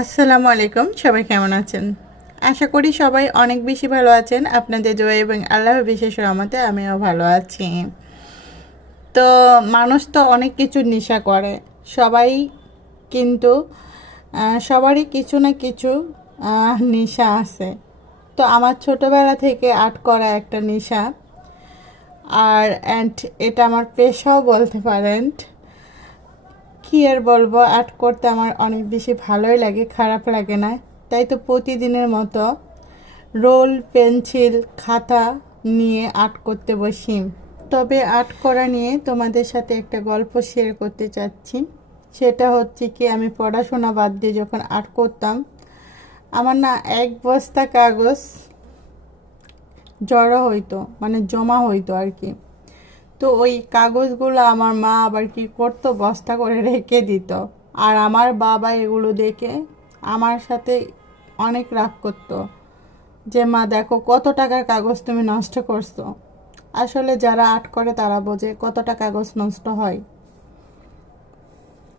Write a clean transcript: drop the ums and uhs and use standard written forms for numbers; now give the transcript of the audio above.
আসসালামু আলাইকুম, সবাই কেমন আছেন? আশা করি সবাই অনেক বেশি ভালো আছেন। আপনাদের দোয়া এবং আল্লাহর বিশেষ রহমতে আমিও ভালো আছি। তো মানুষ তো অনেক কিছু নেশা করে সবাই, কিন্তু সবারই কিছু না কিছু নেশা আছে। তো আমার ছোটোবেলা থেকে আর্ট করা একটা নেশা, আর এটা আমার পেশাও বলতে পারেন। কী আর বলবো, আর্ট করতে আমার অনেক বেশি ভালোই লাগে, খারাপ লাগে না। তাই তো প্রতিদিনের মতো রোল, পেন্সিল, খাতা নিয়ে আর্ট করতে বসি। তবে আর্ট করা নিয়ে তোমাদের সাথে একটা গল্প শেয়ার করতে চাচ্ছি। সেটা হচ্ছে কি, আমি পড়াশোনা বাদ দিয়ে যখন আর্ট করতাম, আমার না এক বস্তা কাগজ জড়ো হইতো, মানে জমা হইতো আর কি। তো ওই কাগজগুলো আমার মা আবার কি করতো, বস্তা করে রেখে দিত। আর আমার বাবা এগুলো দেখে আমার সাথে অনেক রাগ করতো, যে মা দেখো কত টাকার কাগজ তুমি নষ্ট করছো। আসলে যারা আর্ট করে তারা বোঝে কতটা কাগজ নষ্ট হয়।